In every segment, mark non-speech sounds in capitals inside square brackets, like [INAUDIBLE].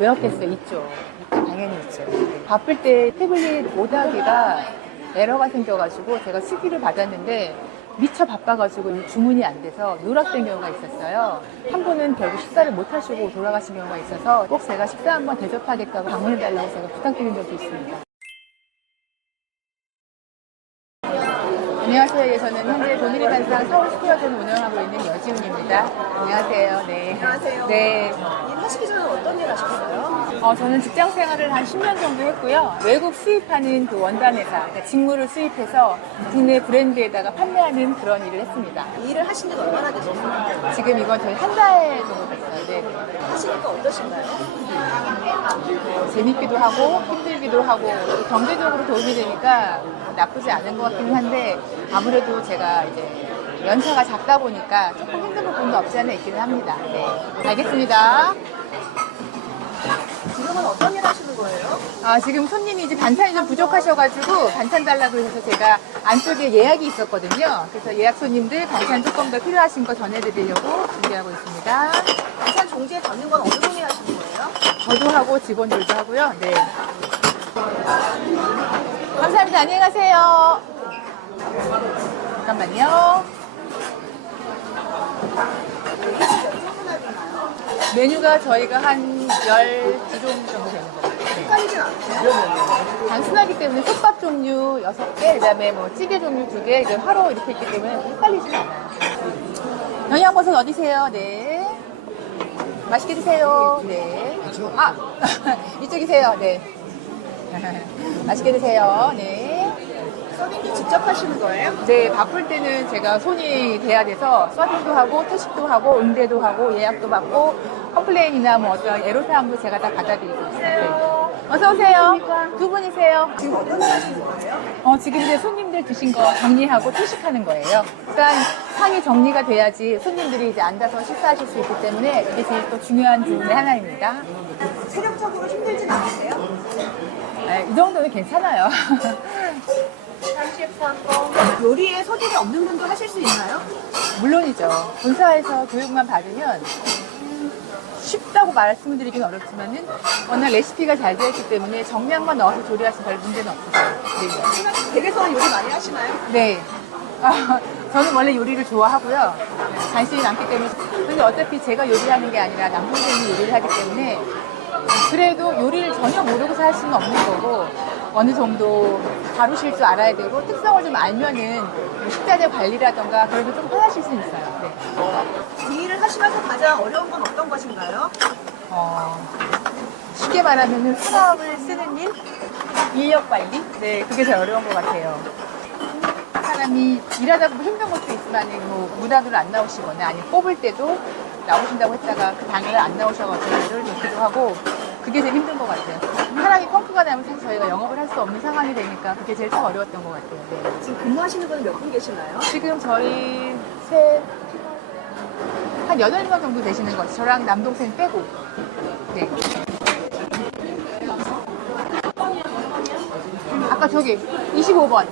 왜 없겠어요? 있죠. 당연히 있죠. 바쁠 때 태블릿 오다기가 에러가 생겨가지고 제가 수기를 받았는데 미처 바빠가지고 주문이 안 돼서 누락된 경우가 있었어요. 한 분은 결국 식사를 못 하시고 돌아가신 경우가 있어서 꼭 제가 식사 한번 대접하겠다고 방문해달라고 제가 부탁드린 적도 있습니다. 안녕하세요. 예, 저는 현재 도미리 단상 서울 스퀘어존 운영하고 있는 여지훈입니다. 안녕하세요. 네. 안녕하세요. 네. 일하시기 전에 어떤 일 하셨어요? 어, 저는 직장 생활을 한 10년 정도 했고요. 외국 수입하는 그 원단 회사, 그러니까 직무를 수입해서 국내 브랜드에다가 판매하는 그런 일을 했습니다. 이 일을 하신 지가 얼마나 되셨나요? 지금 이건 저희 한 달 정도 됐어요. 네. 하시니까 어떠신가요? 재밌기도 하고 힘들기도 하고 또 경제적으로 도움이 되니까 나쁘지 않은 것 같기는 한데 아무래도 제가 이제 연차가 작다 보니까 조금 힘든 부분도 없지 않아 있기는 합니다. 네. 알겠습니다. 지금은 어떤 일 하시는 거예요? 아, 지금 손님이 이제 반찬이 좀 부족하셔가지고 반찬 달라고 해서 제가 안쪽에 예약이 있었거든요. 그래서 예약 손님들 반찬 조금 더 필요하신 거 전해드리려고 준비하고 있습니다. 반찬 종지에 담는 건 어느 분이 하시는 거예요? 저도 하고 직원들도 하고요. 네. 감사합니다. 안녕히 가세요. 잠깐만요. 메뉴가 저희가 한 12종 정도 되는 것 같아요. 네. 헷갈리진? 단순하기 때문에 솥밥 종류 6개, 그 다음에 뭐 찌개 종류 2개, 이제 화로 이렇게 있기 때문에 헷갈리지 않아요. 영양버섯 어디세요? 네. 맛있게 드세요. 네. 아, [LAUGHS] 이쪽이세요. 네. [LAUGHS] 맛있게 드세요. 네. 서빙도 직접 하시는 거예요? 네, 바쁠 때는 제가 손이 돼야 돼서 서빙도 하고, 퇴식도 하고, 응대도 하고, 예약도 받고, 컴플레인이나 뭐 어떤 애로사항도 제가 다 받아드리고 있어요. 네. 어서 오세요. 두 분이세요. 지금 어떤 일 하시는 거예요? 어, 지금 이제 손님들 드신 거 정리하고 퇴식하는 거예요. 일단 상이 정리가 돼야지 손님들이 이제 앉아서 식사하실 수 있기 때문에 이게 제일 또 중요한 부분의 하나입니다. 체력적으로 힘들진 않으세요? 네, 이 정도는 괜찮아요. [LAUGHS] 요리에 소질이 없는 분도 하실 수 있나요? 물론이죠. 본사에서 교육만 받으면 쉽다고 말씀드리긴 어렵지만은 워낙 레시피가 잘 되어 있기 때문에 정량만 넣어서 조리하시면 별 문제는 없으세요. 네. 댁에서 요리 많이 하시나요? 네. 아, 저는 원래 요리를 좋아하고요. 관심이 많기 때문에. 근데 어차피 제가 요리하는 게 아니라 남동생이 요리를 하기 때문에 그래도 요리를 전혀 모르고서 할 수는 없는 거고 어느 정도 다루실 줄 알아야 되고 특성을 좀 알면은 뭐 식자재 관리라던가 그런 게좀 편하실 수 있어요. 네. 이 일을 하시면서 가장 어려운 건 어떤 것인가요? 어, 쉽게 말하면 사람을 쓰는 일, 인력 관리, 네, 그게 제일 어려운 것 같아요. 사람이 일하다 보면 힘든 것도 있지만 뭐 무단으로 안 나오시거나 아니면 뽑을 때도 나오신다고 했다가 그 당일 안 나오셔가지고 일을 놓기도 하고 그게 제일 힘든 것 같아요. 사람이 펑크가 나면 사실 저희가 영업을 할 수 없는 상황이 되니까 그게 제일 참 어려웠던 것 같아요. 네. 지금 근무하시는 분은 몇 분 계시나요? 지금 저희 셋, 한 8명 정도 되시는 것 같아요. 저랑 남동생 빼고. 네. 아까 저기 25번.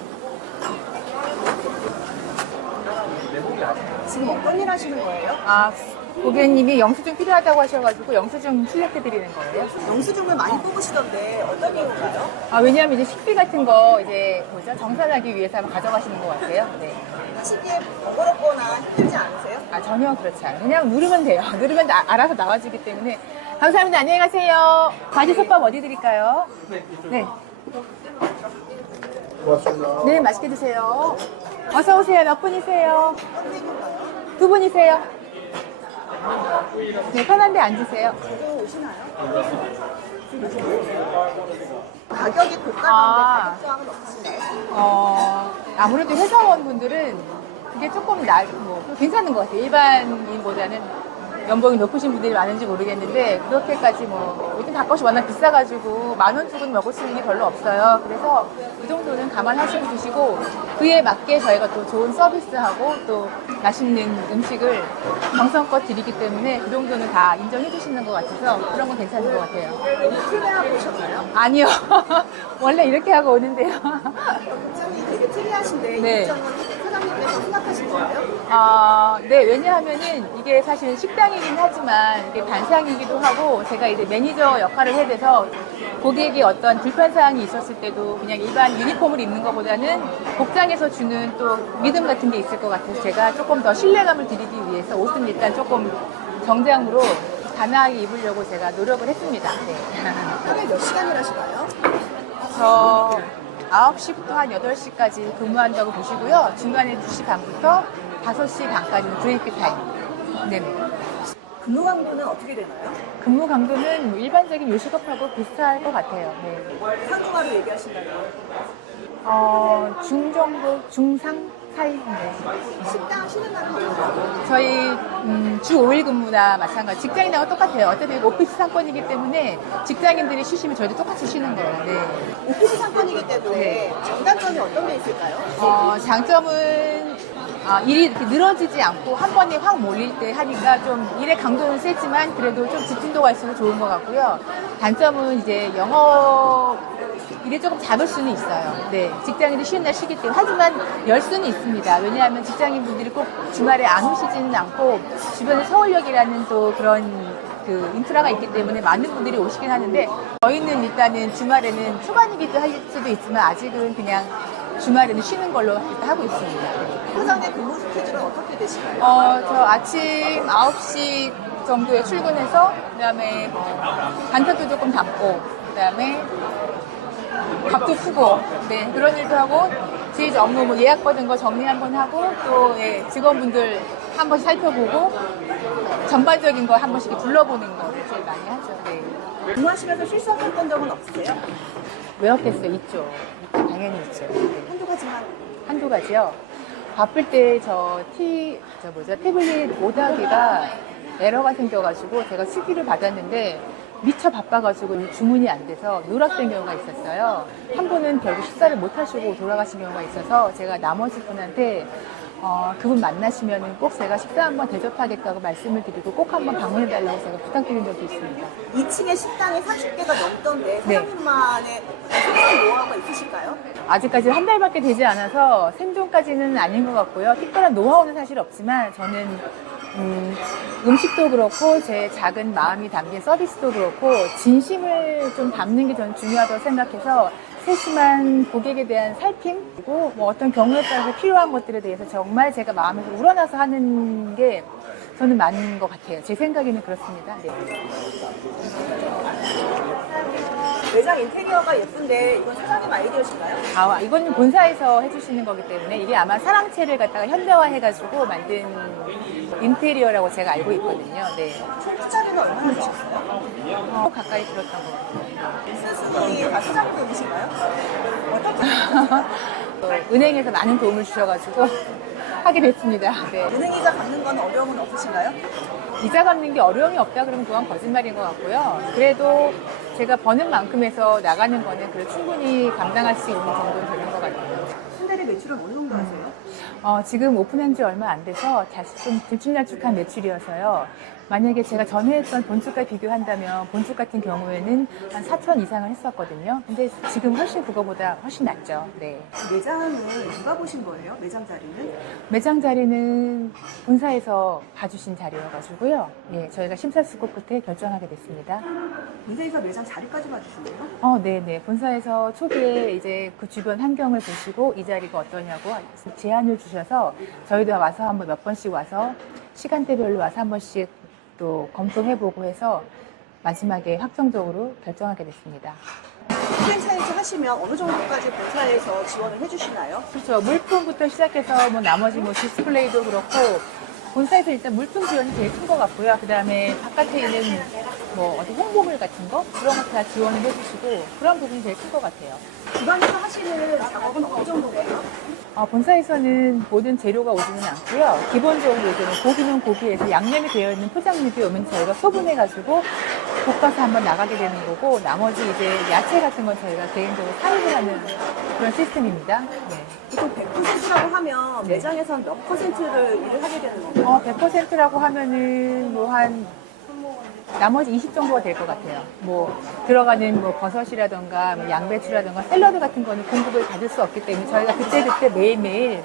지금 어떤 일 하시는 거예요? 아, 고객님이 영수증 필요하다고 하셔가지고 영수증 출력해 드리는 거예요. 영수증을 많이 뽑으시던데 어떤 이유가요? 아, 왜냐하면 이제 식비 같은 거 이제 뭐죠? 정산하기 위해서 아마 가져가시는 것 같아요. 네. 하시기에 번거롭거나 힘들지 않으세요? 아, 전혀 그렇지 않아요. 그냥 누르면 돼요. [LAUGHS] 누르면 나- 알아서 나와주기 때문에. 감사합니다. 안녕히 가세요. 바지 솥밥 어디 드릴까요? 네. 고맙습니다. 네, 맛있게 드세요. 어서 오세요. 몇 분이세요? 두 분이세요? 네, 편한 데 앉으세요. 저도 오시나요? 가격이 고가인데 아. 가격 저항은 없으신가요? 어, 아무래도 회사원 분들은 그게 조금 나, 뭐, 괜찮은 것 같아요. 일반인보다는 연봉이 높으신 분들이 많은지 모르겠는데, 그렇게까지 뭐, 요즘 닭것이 워낙 비싸가지고, 만 원 주고 먹을 수 있는 게 별로 없어요. 그래서 그 정도는 감안하시고 드시고, 그에 맞게 저희가 또 좋은 서비스하고, 또 맛있는 음식을 정성껏 드리기 때문에, 그 정도는 다 인정해 주시는 것 같아서, 그런 건 괜찮은 것 같아요. 플레이하고 오셨나요? 아니요. [LAUGHS] 원래 이렇게 하고 오는데요. 굉장히 되게 특이하신데 네. 이 점은 사장님께서 생각하신 거예요? 아, 네, 왜냐하면은 이게 사실 식당 이 매장이긴 하지만 이게 반상이기도 하고 제가 이제 매니저 역할을 해야 돼서 고객이 어떤 불편 사항이 있었을 때도 그냥 일반 유니폼을 입는 것보다는 복장에서 주는 또 믿음 같은 게 있을 것 같아서 제가 조금 더 신뢰감을 드리기 위해서 옷은 일단 조금 정장으로 단아하게 입으려고 제가 노력을 했습니다. 네. 하루에 몇 시간을 하시나요? 저 9시부터 한 8시까지 근무한다고 보시고요. 중간에 2시 반부터 5시 반까지는 브레이크 타임. 네네. 근무 강도는 어떻게 되나요? 근무 강도는 뭐 일반적인 요식업하고 비슷할 것 같아요. 네. 상중하로 얘기하신다면 어, 중정도, 중상 사이. 네. 식당 쉬는 날은 뭐예요? 저희 음, 주 5일 근무나 마찬가지. 직장인하고 똑같아요. 어차피 오피스 상권이기 때문에 직장인들이 쉬시면 저희도 똑같이 쉬는 거예요. 네. 오피스 상권이기 때문에 장단점이 어떤 게 있을까요? 어, 장점은 아, 일이 이렇게 늘어지지 않고 한 번에 확 몰릴 때 하니까 좀 일의 강도는 세지만 그래도 좀 집중도가 있어서 좋은 것 같고요. 단점은 이제 영업 일이 조금 작을 수는 있어요. 네, 직장인이 쉬는 날 쉬기 때문에 하지만 열 수는 있습니다. 왜냐하면 직장인분들이 꼭 주말에 안 오시지는 않고 주변에 서울역이라는 또 그런 그 인프라가 있기 때문에 많은 분들이 오시긴 하는데 저희는 일단은 주말에는 초반이기도 할 수도 있지만 아직은 그냥 주말에는 쉬는 걸로 일단 하고 있습니다. 사장님 근무 스케줄은 어떻게 되시나요? 어, 저 아침 9시 정도에 출근해서 그다음에 뭐 반찬도 조금 담고 그다음에 밥도 푸고 네 그런 일도 하고 제 이제 업무 뭐 예약 받은 거 정리 한번 하고 또 예, 직원분들 한 번씩 살펴보고 전반적인 거 한 번씩 둘러보는 거 제일 많이 하죠. 네. 근무하시면서 실수하셨던 적은 없으세요? 왜 없겠어요? 있죠. 당연히 있죠. 네. 가지만 한두 가지요. 바쁠 때 저 티, 저 뭐죠, 태블릿 오다기가 에러가 생겨가지고 제가 수기를 받았는데 미처 바빠가지고 주문이 안 돼서 누락된 경우가 있었어요. 한 분은 결국 식사를 못 하시고 돌아가신 경우가 있어서 제가 나머지 분한테 어, 그분 만나시면 꼭 제가 식사 한번 대접하겠다고 말씀을 드리고 꼭 한번 방문해달라고 제가 부탁드린 적도 있습니다. 2층에 식당이 30개가 넘던데 네. 사장님만의 생산 노하우가 있으실까요? 아직까지 한 달밖에 되지 않아서 생존까지는 아닌 것 같고요. 특별한 노하우는 사실 없지만 저는 음, 음식도 그렇고 제 작은 마음이 담긴 서비스도 그렇고 진심을 좀 담는 게 저는 중요하다고 생각해서 세심한 고객에 대한 살핌 그리고 뭐 어떤 경우에 따라서 필요한 것들에 대해서 정말 제가 마음에서 우러나서 하는 게 저는 맞는 것 같아요. 제 생각에는 그렇습니다. 네. 매장 인테리어가 예쁜데 이건 사장님 아이디어신가요? 아, 이건 본사에서 해주시는 거기 때문에 이게 아마 사랑채를 갖다가 현대화해가지고 만든 인테리어라고 제가 알고 있거든요. 네. 총 투자비는 얼마나 드셨어요? 어, 가까이 들었던 것 같아요. 어떻게 또 [LAUGHS] 은행에서 많은 도움을 주셔가지고 [LAUGHS] 하게 됐습니다. 네. 은행이자 갚는 건 어려움은 없으신가요? 이자 갚는 게 어려움이 없다 그러면 그건 거짓말인 것 같고요. 그래도 제가 버는 만큼에서 나가는 거는 그래 충분히 감당할 수 있는 정도는 되는 것 같아요. 한 달에 매출은 어느 정도 하세요? 어, 지금 오픈한 지 얼마 안 돼서 다시 좀 들쭉날쭉한 매출이어서요. 만약에 제가 전에 했던 본축과 비교한다면 본축 같은 경우에는 한 4천 이상을 했었거든요. 근데 지금 훨씬 그거보다 훨씬 낫죠. 네. 매장은 누가 보신 거예요? 매장 자리는? 매장 자리는 본사에서 봐주신 자리여가지고요. 예, 저희가 심사숙고 끝에 결정하게 됐습니다. 본사에서 매장 자리까지 봐주시네요? 어, 네네. 본사에서 초기에 이제 그 주변 환경을 보시고 이 자리가 어떠냐고 제안을 주셔서 저희도 와서 한번 몇 번씩 와서 시간대별로 와서 한 번씩 또 검토해보고 해서 마지막에 확정적으로 결정하게 됐습니다. 프랜차이즈 하시면 어느 정도까지 본사에서 지원을 해주시나요? 그렇죠. 물품부터 시작해서 뭐 나머지 뭐 디스플레이도 그렇고 본사에서 일단 물품 지원이 제일 큰 것 같고요. 그 다음에 바깥에 있는 뭐 어디 홍보물 같은 거 그런 거 다 지원을 해주시고 그런 부분이 제일 큰 것 같아요. 주방에서 하시는 작업은 어느 정도예요? 어, 본사에서는 모든 재료가 오지는 않고요. 기본적으로 이제는 고기는 고기에서 양념이 되어 있는 포장물이 오면 저희가 소분해가지고 볶아서 한번 나가게 되는 거고 나머지 이제 야채 같은 건 저희가 개인적으로 사입을 하는 그런 시스템입니다. 네. 보통 100%라고 하면 네. 매장에서는 몇 퍼센트를 일을 하게 되는 건가요? 어, 100%라고 하면은 뭐한 나머지 20 정도가 될 것 같아요. 뭐 들어가는 뭐 버섯이라던가 뭐 양배추라던가 샐러드 같은 거는 공급을 받을 수 없기 때문에 저희가 그때그때 매일매일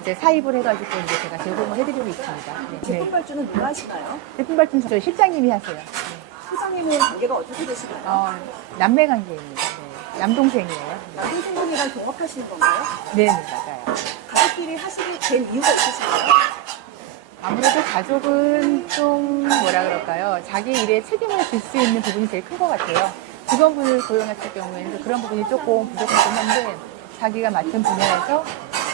이제 사입을 해가지고 이제 제가 제공을 해드리고 있습니다. 네. 제품 발주는 누가 하시나요? 제품 발전 저희 실장님이 하세요. 네. 소장님은 관계가 어떻게 되시나요? 어, 남매 관계입니다. 네. 남동생이에요. 네. 선생님이랑 동업하시는 건가요? 네, 네, 맞아요. 가족끼리 하시게 된 이유가 있으신가요? 아무래도 가족은 좀 뭐라 그럴까요? 자기 일에 책임을 질 수 있는 부분이 제일 큰 것 같아요. 직원분을 고용했을 경우에는 그런 부분이 조금 부족하긴 한데 자기가 맡은 분야에서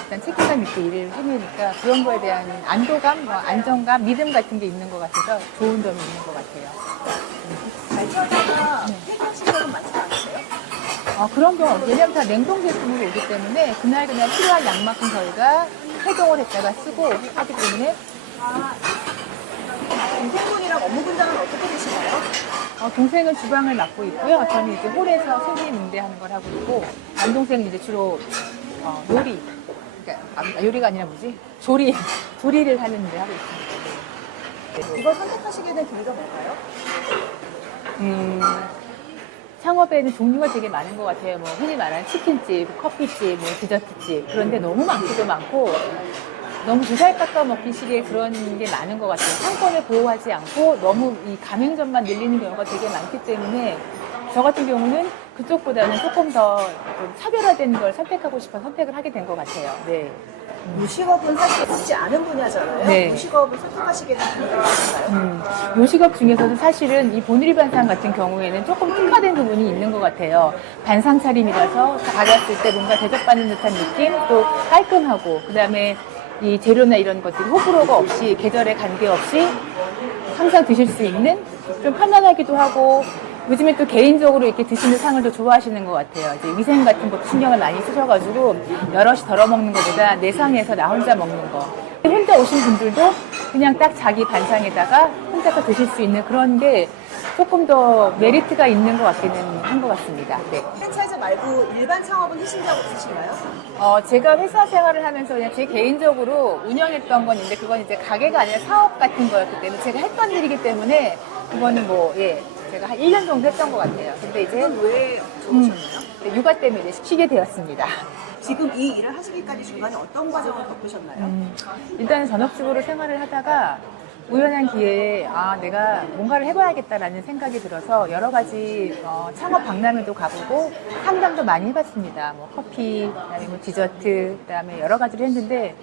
일단 책임감 있게 일을 해내니까 그런 거에 대한 안도감, 뭐 안정감, 믿음 같은 게 있는 것 같아서 좋은 점이 있는 것 같아요. 많지 않으세요? 어, 그런 경우, 왜냐면 다 냉동 제품으로 오기 때문에 그날 그날 필요한 양만큼 저희가 해동을 했다가 쓰고 하기 때문에 동생분이랑 업무 분담은 어떻게 되시나요? 어, 동생은 주방을 맡고 있고요. 저는 이제 홀에서 손님 응대하는 걸 하고 있고, 남동생은 이제 주로 어, 요리, 그러니까 아, 요리가 아니라 뭐지? 조리, [LAUGHS] 조리를 하는 데 하고 있습니다. 네. 이걸 선택하시게 된 계기가 뭘까요? 음, 창업에는 종류가 되게 많은 것 같아요. 뭐 흔히 말하는 치킨집, 커피집, 뭐 디저트집 그런데 너무 많기도 많고 너무 두살 깎아 먹기 식의 그런 게 많은 것 같아요. 상권을 보호하지 않고 너무 이 가맹점만 늘리는 경우가 되게 많기 때문에 저 같은 경우는 그쪽보다는 조금 더좀 차별화된 걸 선택하고 싶어 선택을 하게 된 것 같아요. 네. 요식업은 사실 쉽지 않은 분야잖아요. 네. 요식업을 선택하시게 된 계기가 있으신가요? 음, 요식업 중에서도 사실은 이 보누리 반상 같은 경우에는 조금 특화된 부분이 있는 것 같아요. 반상 차림이라서 받았을 때 뭔가 대접받는 듯한 느낌, 또 깔끔하고, 그 다음에 이 재료나 이런 것들이 호불호가 없이, 계절에 관계없이 항상 드실 수 있는 좀 편안하기도 하고, 요즘에 또 개인적으로 이렇게 드시는 상을 더 좋아하시는 것 같아요. 이제 위생 같은 것도 신경을 많이 쓰셔가지고 여럿이 덜어 먹는 것보다 내 상에서 나 혼자 먹는 거. 혼자 오신 분들도 그냥 딱 자기 반상에다가 혼자서 드실 수 있는 그런 게 조금 더 메리트가 있는 것 같기는 한 것 같습니다. 네. 프랜차이즈 말고 일반 창업은 하신 적 없으신가요? 어, 제가 회사 생활을 하면서 그냥 제 개인적으로 운영했던 건 있는데 그건 이제 가게가 아니라 사업 같은 거였기 때문에 제가 했던 일이기 때문에 그거는 뭐, 예, 제가 한 1년 정도 했던 것 같아요. 근데 이제 왜 음, 접으셨나요? 육아 때문에 쉬게 되었습니다. 지금 이 일을 하시기까지 중간에 어떤 과정을 겪으셨나요? 음, 일단은 전업주부로 생활을 하다가 우연한 기회에 아 내가 뭔가를 해봐야겠다라는 생각이 들어서 여러 가지 어, 창업 박람회도 가보고 상담도 많이 해봤습니다. 뭐 커피, 그다음에 뭐 디저트, 그다음에 여러 가지를 했는데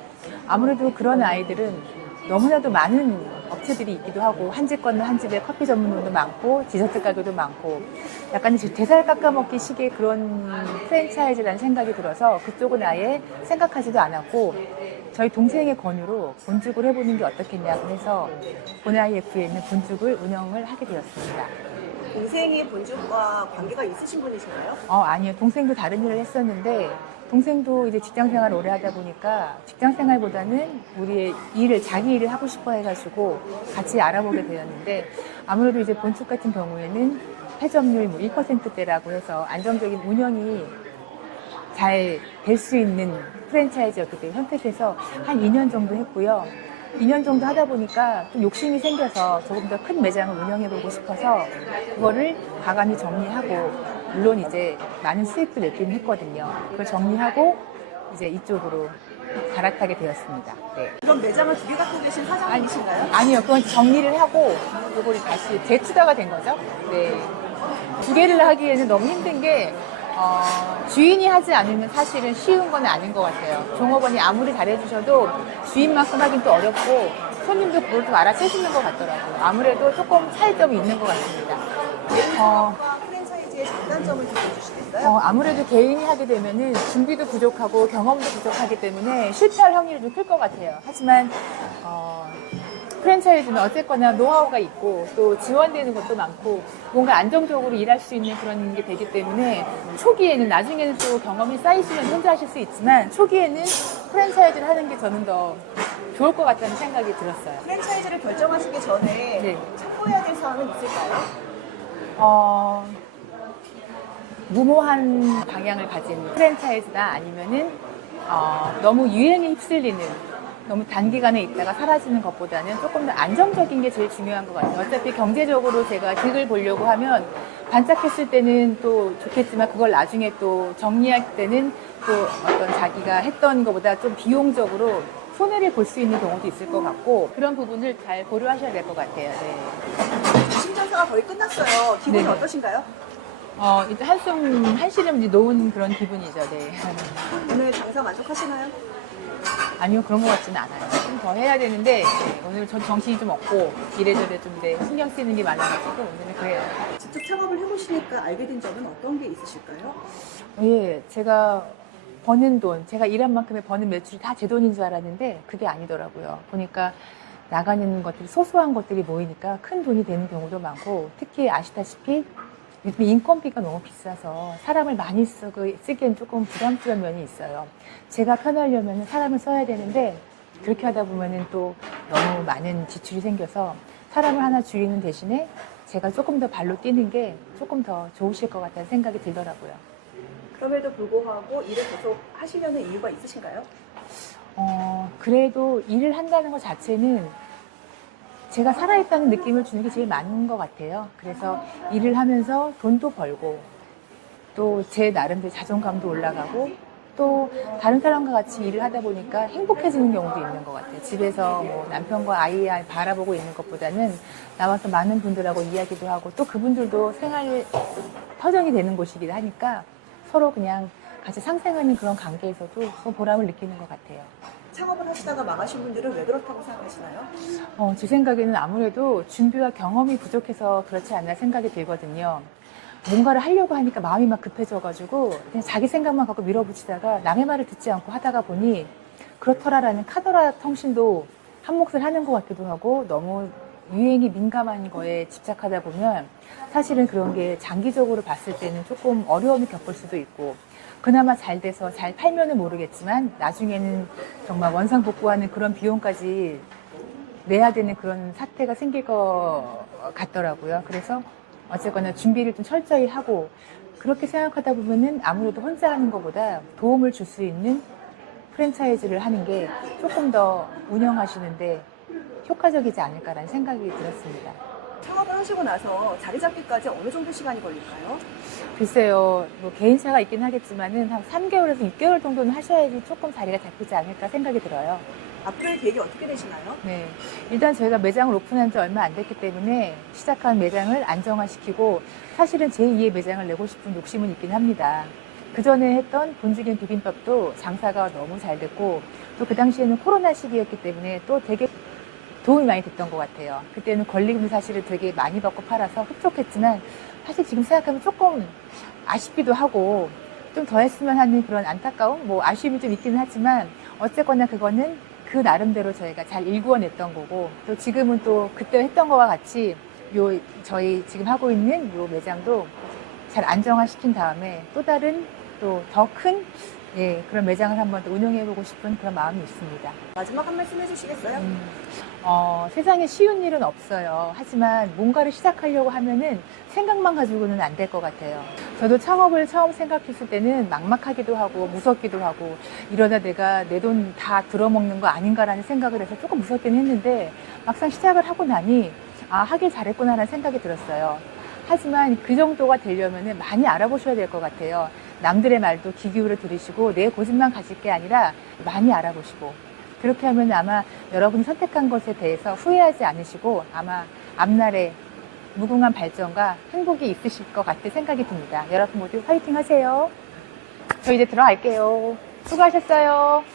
아무래도 그런 아이들은 너무나도 많은 업체들이 있기도 하고 한 집 건너 한 집에 커피 전문점도 많고 디저트 가게도 많고 약간 대살 깎아먹기 식의 그런 프랜차이즈라는 생각이 들어서 그쪽은 아예 생각하지도 않았고 저희 동생의 권유로 본죽을 해보는 게 어떻겠냐고 해서 본IF에 있는 본죽을 운영을 하게 되었습니다. 동생이 본죽과 관계가 있으신 분이신가요? 어, 아니요. 동생도 다른 일을 했었는데, 동생도 이제 직장 생활 오래 하다 보니까 직장 생활보다는 우리의 일을, 자기 일을 하고 싶어 해가지고 같이 알아보게 되었는데, 아무래도 이제 본축 같은 경우에는 회전율 뭐 1%대라고 해서 안정적인 운영이 잘 될 수 있는 프랜차이즈였기 때문에 선택해서 한 2년 정도 했고요. 2년 정도 하다 보니까 또 욕심이 생겨서 조금 더 큰 매장을 운영해 보고 싶어서 그거를 과감히 정리하고 물론 이제 많은 수익도 냈긴 했거든요. 그걸 정리하고 이제 이쪽으로 갈아타게 되었습니다. 네. 그럼 매장을 두 개 갖고 계신 사장님이신가요? 아니요, 그건 정리를 하고 이걸 다시 재투자가 된 거죠. 네. 두 개를 하기에는 너무 힘든 게 어, 주인이 하지 않으면 사실은 쉬운 건 아닌 것 같아요. 종업원이 아무리 잘해주셔도 주인만큼 하긴 또 어렵고 손님도 그걸 좀 알아채시는 것 같더라고요. 아무래도 조금 차이점이 있는 것 같습니다. 어, 장단점을 좀 해주시겠어요? 어, 아무래도 개인이 하게 되면은 준비도 부족하고 경험도 부족하기 때문에 실패할 확률이 좀 클 것 같아요. 하지만 어, 프랜차이즈는 어쨌거나 노하우가 있고 또 지원되는 것도 많고 뭔가 안정적으로 일할 수 있는 그런 게 되기 때문에 초기에는 나중에는 또 경험이 쌓이시면 혼자 하실 수 있지만 초기에는 프랜차이즈를 하는 게 저는 더 좋을 것 같다는 생각이 들었어요. 프랜차이즈를 결정하시기 전에 네. 참고해야 될 사항은 있을까요? 어, 무모한 방향을 가진 프랜차이즈나 아니면은 어, 너무 유행에 휩쓸리는 너무 단기간에 있다가 사라지는 것보다는 조금 더 안정적인 게 제일 중요한 것 같아요. 어차피 경제적으로 제가 득을 보려고 하면 반짝했을 때는 또 좋겠지만 그걸 나중에 또 정리할 때는 또 어떤 자기가 했던 것보다 좀 비용적으로 손해를 볼 수 있는 경우도 있을 것 같고 그런 부분을 잘 고려하셔야 될 것 같아요. 네. 신장사가 거의 끝났어요. 기분이 네네. 어떠신가요? 어, 이제 한숨 한시름 이제 놓은 그런 기분이죠. 네. 오늘 장사 만족하시나요? 아니요 그런 것 같지는 않아요. 좀 더 해야 되는데 네, 오늘 전 정신이 좀 없고 이래저래 좀 네, 신경 쓰이는 게 많아가지고 오늘은 그래요. 직접 창업을 해보시니까 알게 된 점은 어떤 게 있으실까요? 예, 제가 버는 돈, 제가 일한 만큼의 버는 매출이 다 제 돈인 줄 알았는데 그게 아니더라고요. 보니까 나가는 것들이 소소한 것들이 모이니까 큰 돈이 되는 경우도 많고 특히 아시다시피 요즘 인건비가 너무 비싸서 사람을 많이 쓰고 쓰기엔 조금 부담스러운 면이 있어요. 제가 편하려면 사람을 써야 되는데 그렇게 하다 보면은 또 너무 많은 지출이 생겨서 사람을 하나 줄이는 대신에 제가 조금 더 발로 뛰는 게 조금 더 좋으실 것 같다는 생각이 들더라고요. 그럼에도 불구하고 일을 계속 하시려는 이유가 있으신가요? 어, 그래도 일을 한다는 것 자체는 제가 살아있다는 느낌을 주는 게 제일 많은 것 같아요. 그래서 일을 하면서 돈도 벌고 또 제 나름대로 자존감도 올라가고 또 다른 사람과 같이 일을 하다 보니까 행복해지는 경우도 있는 것 같아요. 집에서 뭐 남편과 아이 바라보고 있는 것보다는 나와서 많은 분들하고 이야기도 하고 또 그분들도 생활 터전이 되는 곳이기도 하니까 서로 그냥 같이 상생하는 그런 관계에서도 또 보람을 느끼는 것 같아요. 창업을 하시다가 망하신 분들은 왜 그렇다고 생각하시나요? 어, 제 생각에는 아무래도 준비와 경험이 부족해서 그렇지 않나 생각이 들거든요. 뭔가를 하려고 하니까 마음이 막 급해져가지고 그냥 자기 생각만 갖고 밀어붙이다가 남의 말을 듣지 않고 하다가 보니 그렇더라라는 카더라 통신도 한 몫을 하는 것 같기도 하고 너무 유행이 민감한 거에 집착하다 보면 사실은 그런 게 장기적으로 봤을 때는 조금 어려움을 겪을 수도 있고 그나마 잘 돼서 잘 팔면은 모르겠지만 나중에는 정말 원상복구하는 그런 비용까지 내야 되는 그런 사태가 생길 것 같더라고요. 그래서 어쨌거나 준비를 좀 철저히 하고 그렇게 생각하다 보면은 아무래도 혼자 하는 것보다 도움을 줄 수 있는 프랜차이즈를 하는 게 조금 더 운영하시는데 효과적이지 않을까라는 생각이 들었습니다. 하시고 나서 자리 잡기까지 어느 정도 시간이 걸릴까요? 글쎄요, 뭐 개인차가 있긴 하겠지만은 한 3개월에서 6개월 정도는 하셔야지 조금 자리가 잡히지 않을까 생각이 들어요. 앞으로의 계획이 어떻게 되시나요? 네. 일단 저희가 매장을 오픈한 지 얼마 안 됐기 때문에 시작한 매장을 안정화시키고 사실은 제2의 매장을 내고 싶은 욕심은 있긴 합니다. 그 전에 했던 본죽인 비빔밥도 장사가 너무 잘 됐고 또 그 당시에는 코로나 시기였기 때문에 또 되게 도움이 많이 됐던 것 같아요. 그때는 권리금 사실을 되게 많이 받고 팔아서 흡족했지만 사실 지금 생각하면 조금 아쉽기도 하고 좀 더 했으면 하는 그런 안타까움, 뭐 아쉬움이 좀 있기는 하지만 어쨌거나 그거는 그 나름대로 저희가 잘 일구어냈던 거고 또 지금은 또 그때 했던 거와 같이 요 저희 지금 하고 있는 요 매장도 잘 안정화시킨 다음에 또 다른 또 더 큰 예, 그런 매장을 한번 더 운영해보고 싶은 그런 마음이 있습니다. 마지막 한 말씀 해주시겠어요? 음, 어, 세상에 쉬운 일은 없어요. 하지만 뭔가를 시작하려고 하면은 생각만 가지고는 안 될 것 같아요. 저도 창업을 처음 생각했을 때는 막막하기도 하고 무섭기도 하고 이러다 내가 내 돈 다 들어먹는 거 아닌가라는 생각을 해서 조금 무섭긴 했는데 막상 시작을 하고 나니 아, 하길 잘했구나라는 생각이 들었어요. 하지만 그 정도가 되려면 많이 알아보셔야 될 것 같아요. 남들의 말도 귀 기울여 들으시고 내 고집만 가질 게 아니라 많이 알아보시고 그렇게 하면 아마 여러분이 선택한 것에 대해서 후회하지 않으시고 아마 앞날에 무궁한 발전과 행복이 있으실 것 같은 생각이 듭니다. 여러분 모두 화이팅 하세요. 저 이제 들어갈게요. 수고하셨어요.